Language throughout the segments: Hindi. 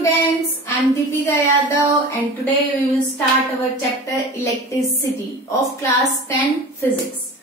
students, I am Deepika Yadav and today we will start our chapter electricity of class 10 physics.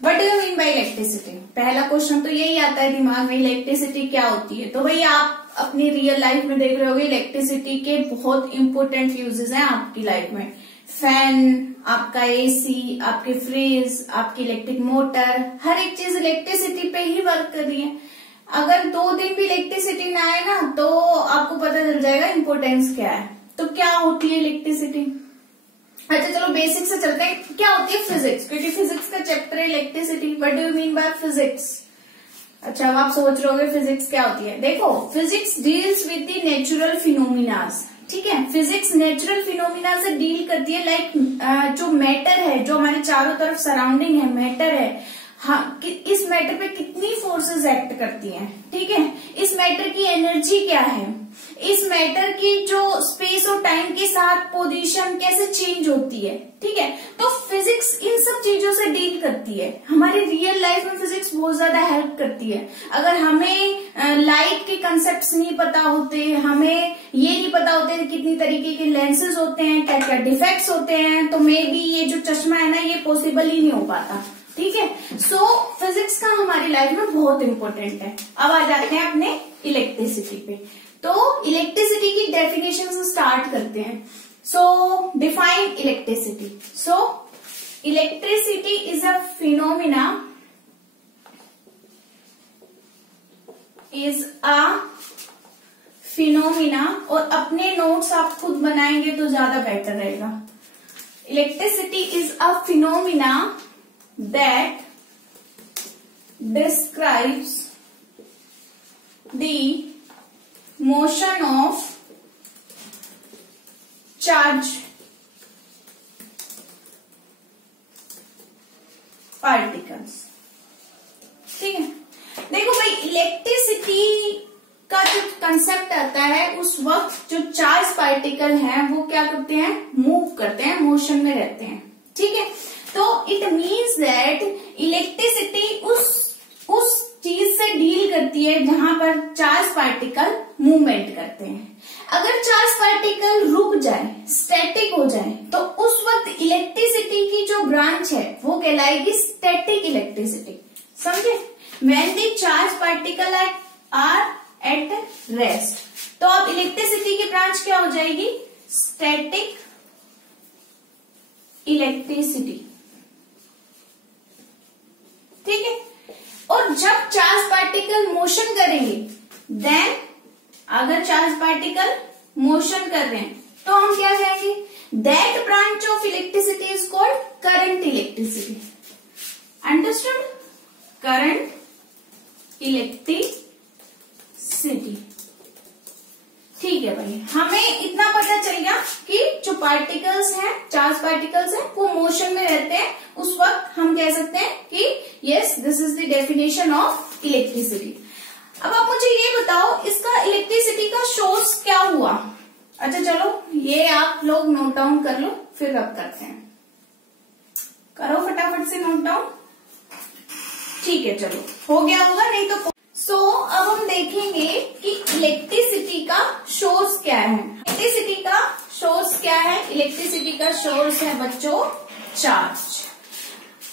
What do you mean by electricity? पहला क्वेश्चन तो यही आता है दिमाग में, इलेक्ट्रिसिटी क्या होती है। तो भाई आप अपनी रियल लाइफ में देख रहे होगे इलेक्ट्रिसिटी के बहुत इंपॉर्टेंट यूजेस हैं आपकी लाइफ में। फैन, आपका एसी, आपके फ्रिज, आपकी इलेक्ट्रिक मोटर, हर एक चीज इलेक्ट्रिसिटी पे ही वर्क कर रही है। अगर 2 दिन भी इलेक्ट्रिसिटी ना आए ना तो आपको पता चल जाएगा इम्पोर्टेंस क्या है। तो क्या होती है इलेक्ट्रिसिटी? अच्छा चलो बेसिक से चलते हैं। क्या होती है फिजिक्स, क्योंकि फिजिक्स का चैप्टर है electricity. What do you mean by physics? अच्छा अब आप सोच रहे होगे फिजिक्स क्या होती है। देखो physics deals with the natural phenomenas, ठीक है। फिजिक्स नेचुरल फिनोमिना से डील करती है। लाइक जो मैटर है, जो हमारे चारों तरफ सराउंडिंग है, मैटर है, हाँ इस मैटर पे कितनी फोर्सेस एक्ट करती हैं, ठीक है। इस मैटर की एनर्जी क्या है, इस मैटर की जो स्पेस और टाइम के साथ पोजीशन कैसे चेंज होती है, ठीक है। तो फिजिक्स इन सब चीजों से डील करती है। हमारी रियल लाइफ में फिजिक्स बहुत ज्यादा हेल्प करती है। अगर हमें लाइट के कंसेप्ट्स नहीं पता होते, हमें ये नहीं पता होते कितनी तरीके के लेंसेज होते हैं, क्या क्या डिफेक्ट्स होते हैं, तो मे बी ये जो चश्मा है ना ये पॉसिबल ही नहीं हो पाता, ठीक है। सो फिजिक्स का हमारी लाइफ में बहुत इंपॉर्टेंट है। अब आ जाते हैं अपने इलेक्ट्रिसिटी पे। तो इलेक्ट्रिसिटी की डेफिनेशन से स्टार्ट करते हैं। सो define electricity. So electricity is a phenomena, और अपने नोट्स आप खुद बनाएंगे तो ज्यादा बेटर रहेगा। Electricity is a phenomena that describes the motion of charge particles, ठीक है। देखो भाई इलेक्ट्रिसिटी का जो कंसेप्ट आता है उस वक्त जो चार्ज पार्टिकल हैं वो क्या करते हैं, मूव करते हैं, मोशन में रहते हैं, ठीक है। तो इट मीन्स दैट इलेक्ट्रिसिटी उस चीज से डील करती है जहां पर चार्ज पार्टिकल मूवमेंट करते हैं। अगर चार्ज पार्टिकल रुक जाए, स्टैटिक हो जाए, तो उस वक्त इलेक्ट्रिसिटी की जो ब्रांच है वो कहलाएगी स्टैटिक इलेक्ट्रिसिटी, समझे। When the charge particle are at rest, तो अब इलेक्ट्रिसिटी की ब्रांच क्या हो जाएगी, स्टैटिक इलेक्ट्रिसिटी, ठीक है। और जब चार्ज पार्टिकल मोशन करेंगे, देन अगर चार्ज पार्टिकल मोशन कर रहे हैं तो हम क्या कहेंगे, that branch of electricity is called current electricity. Understood? Current electricity, ठीक है भाई। हमें इतना पता चल गया कि जो पार्टिकल्स हैं, चार्ज पार्टिकल्स हैं, वो मोशन में रहते हैं। उस वक्त हम कह सकते हैं कि yes this is the definition of electricity. अब आप मुझे ये बताओ इसका इलेक्ट्रिसिटी का सोर्स क्या हुआ। अच्छा चलो ये आप लोग नोट डाउन कर लो, फिर अब करते हैं। करो फटाफट से नोट डाउन, ठीक है। चलो हो गया होगा, नहीं तो अब हम देखेंगे कि इलेक्ट्रिसिटी का सोर्स क्या है। इलेक्ट्रिसिटी का सोर्स क्या है? इलेक्ट्रिसिटी का सोर्स है बच्चों charge.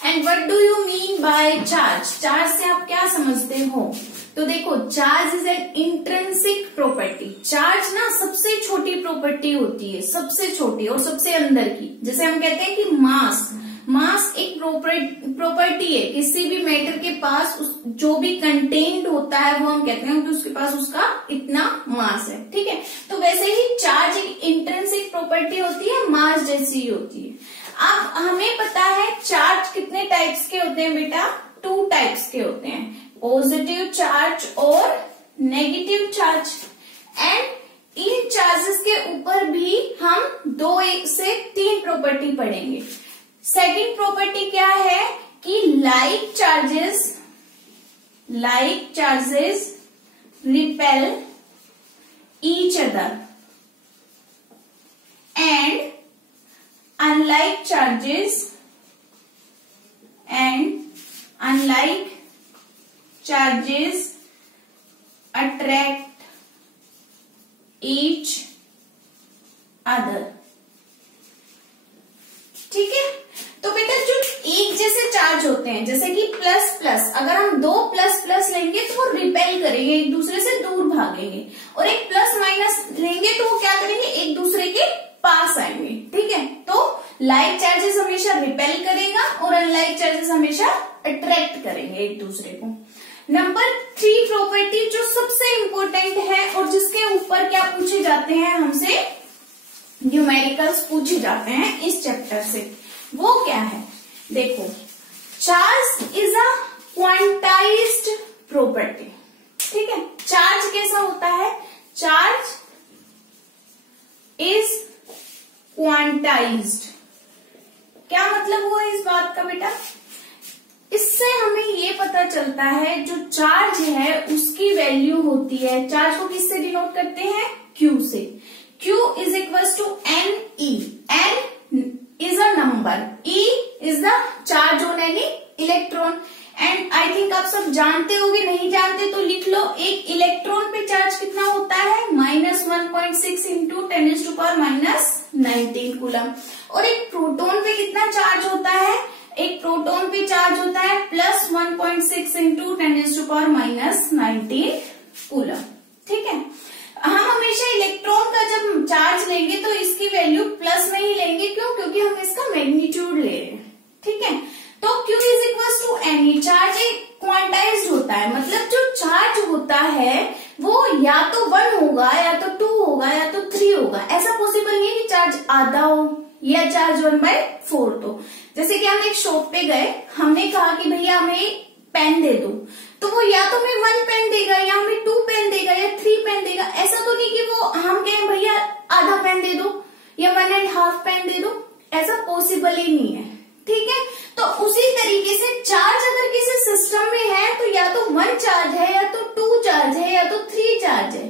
And what do you mean by charge? Charge से आप क्या समझते हो? तो देखो charge is an intrinsic property. Charge ना सबसे छोटी प्रॉपर्टी होती है, सबसे छोटी और सबसे अंदर की। जैसे हम कहते हैं कि मास एक प्रॉपर्टी है किसी भी मैटर के पास, जो भी कंटेंट होता है वो हम कहते हैं कि उसके पास उसका इतना मास है, ठीक है। तो वैसे ही चार्ज एक इंट्रिंसिक प्रॉपर्टी होती है, मास जैसी ही होती है। अब हमें पता है चार्ज कितने टाइप्स के होते हैं बेटा, 2 टाइप्स के होते हैं, पॉजिटिव चार्ज और negative charge. And in charges के ऊपर भी हम 2 से 3 प्रॉपर्टी पढ़ेंगे। सेकेंड प्रॉपर्टी क्या है कि like charges repel each other and unlike charges attract each other। ठीक है, तो बेटा जो एक जैसे चार्ज होते हैं, जैसे कि प्लस प्लस, अगर हम दो प्लस प्लस लेंगे तो वो रिपेल करेंगे, एक दूसरे से दूर भागेंगे, और एक प्लस माइनस लेंगे तो वो क्या करेंगे, एक दूसरे के पास आएंगे। ठीक है, तो लाइक चार्जेस हमेशा रिपेल करेगा और अनलाइक चार्जेस हमेशा अट्रैक्ट करेंगे एक दूसरे को। नंबर 3 प्रॉपर्टी जो सबसे इंपॉर्टेंट है और जिसके ऊपर क्या पूछे जाते हैं, हमसे न्यूमेरिकल्स पूछे जाते हैं इस चैप्टर से, वो क्या है, देखो, charge is a quantized property. ठीक है, चार्ज कैसा होता है, चार्ज इज क्वांटाइज्ड। क्या मतलब हुआ इस बात का बेटा, इससे हमें ये पता चलता है जो चार्ज है उसकी वैल्यू होती है, चार्ज को किससे डिनोट करते हैं, Q से। Q is equal to n e, n is a number, E is the charge on any electron. And I think आप सब जानते होगे, नहीं जानते तो लिख लो, एक इलेक्ट्रॉन पे चार्ज कितना होता है, -1.6 इंटू 10⁻⁻19 कूलम। और एक प्रोटॉन पे कितना चार्ज होता है, एक प्रोटॉन पे चार्ज होता है +1.6 इंटू 10⁻⁻19 कूलम। ठीक है, हम हमेशा इलेक्ट्रॉन का जब चार्ज लेंगे तो इसकी वैल्यू प्लस में ही लेंगे, क्यों, क्योंकि हम इसका मैग्नीट्यूड ले रहे हैं। ठीक है, तो Q is equal to n, charge एक क्वांटाइज्ड होता है, मतलब जो चार्ज होता है वो या तो 1 होगा, या तो 2 होगा, या तो 3 होगा। ऐसा पॉसिबल नहीं है कि चार्ज आधा हो या चार्ज 1/4 हो। जैसे कि हम एक शॉप पे गए, हमने कहा कि भैया हमें पेन दे दो, तो वो या तो हमें 1 पेन देगा, या हमें 2 पेन देगा, या 3 पेन देगा। ऐसा तो नहीं कि वो हम कहें भैया आधा पेन दे दो या 1.5 पेन दे दो, ऐसा पॉसिबल ही नहीं है। ठीक है, तो उसी तरीके से चार्ज अगर किसी सिस्टम में है तो या तो 1 चार्ज है, या तो 2 चार्ज है, या तो 3 चार्ज है।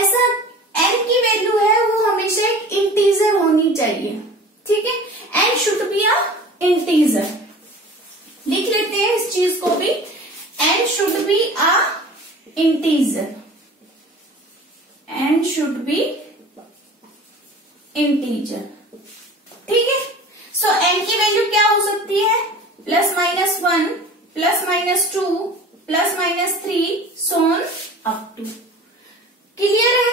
ऐसा n की वैल्यू है वो हमेशा एक इंटीजर होनी चाहिए। ठीक है, n should be a integer. लिख लेते हैं इस चीज को भी, n should be a integer, n should be integer. ठीक है, सो n की वैल्यू क्या हो सकती है, +-1, +-2, +-3, सोन अप टू। क्लियर है।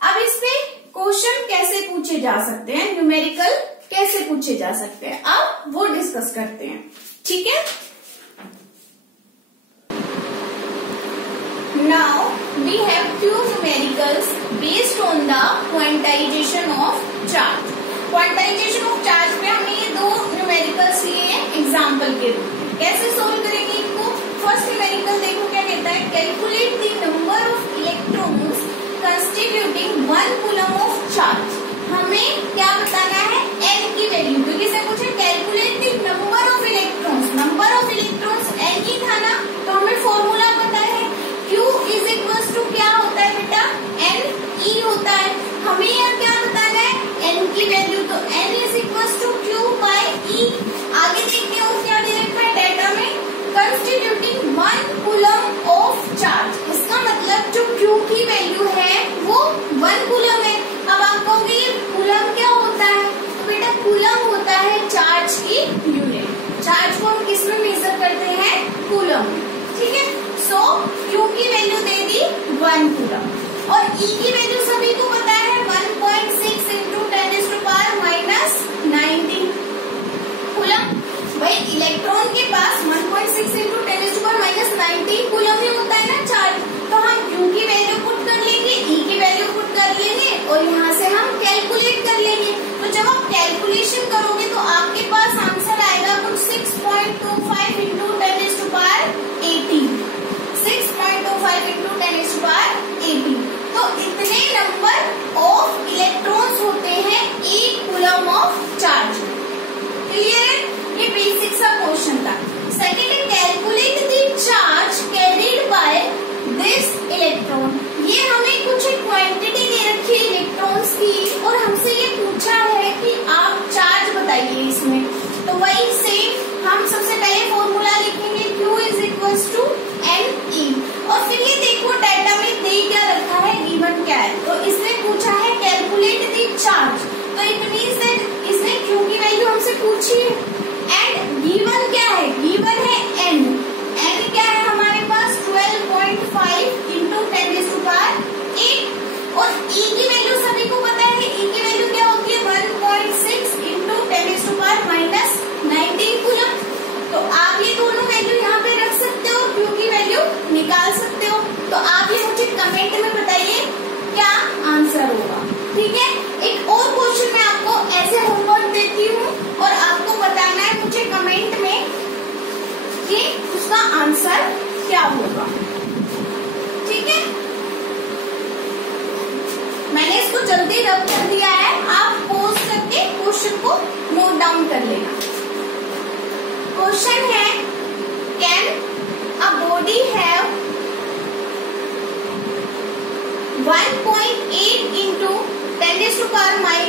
अब इस पे क्वेश्चन कैसे पूछे जा सकते हैं, न्यूमेरिकल कैसे पूछे जा सकते हैं, अब वो डिस्कस करते हैं। ठीक है, now we have few numericals based on the quantization of charge। Quantisation of charge पे हमने ये 2 न्यूमेरिकल्स लिए हैं एग्जाम्पल के रूप में। कैसे सोल्व करेंगे इनको, फर्स्ट न्यूमेरिकल देखो क्या कहता है, calculate the number of electrons constituting 1 coulomb of charge. हमें क्या बताना है, n की वैल्यू, क्योंकि से पूछे calculate the number of electrons, number of electrons n ही था ना, तो हमें फॉर्मूला पता है, Q इज इक्वल टू क्या होता है बेटा, n E होता है। हमें यहाँ क्या बताना है, n की वैल्यू, तो n is equal to Q/E। आगे देखते हैं क्या दे रखा है डेटा में, कंस्टिट्यूटिंग 1 कूलम ऑफ चार्ज। इसका मतलब जो Q की वैल्यू है वो 1 कूलम है। अब आप कहोगे ये कूलम क्या होता है, तो बेटा कूलम होता है चार्ज की यूनिट। चार्ज को हम किस में मेजर करते हैं, कूलम में। ठीक है, सो Q की वैल्यू दे दी 1 कूलम, और E की वैल्यू सभी को पता है 1.6 इंटू 10⁻⁻19 कूलम। भाई इलेक्ट्रॉन के पास 1.6 इंटू 10⁻⁻19 कूलम ही होता है ना चार्ज, तो हम Q की वैल्यू पुट कर लेंगे, E की वैल्यू पुट कर लेंगे, और यहाँ से हम कैलकुलेट कर लेंगे। तो जब आप कैलकुलेशन करोगे तो आपके पास आंसर आएगा कुछ 6.25 इंटू 10⁻80, 6.25 इंटू 10⁻80। तो इतने नंबर ऑफ इलेक्ट्रॉन्स होते हैं 1 कूलम ऑफ चार्ज। क्लियर है, ये बेसिक सा क्वेश्चन था। सेकेंड है कैलकुलेट द ठीक है, मैंने इसको जल्दी रब कर दिया है, आप पॉज करके क्वेश्चन को नोट डाउन कर लेना। क्वेश्चन है, can a body have 1.8 into 10⁻⁻⁴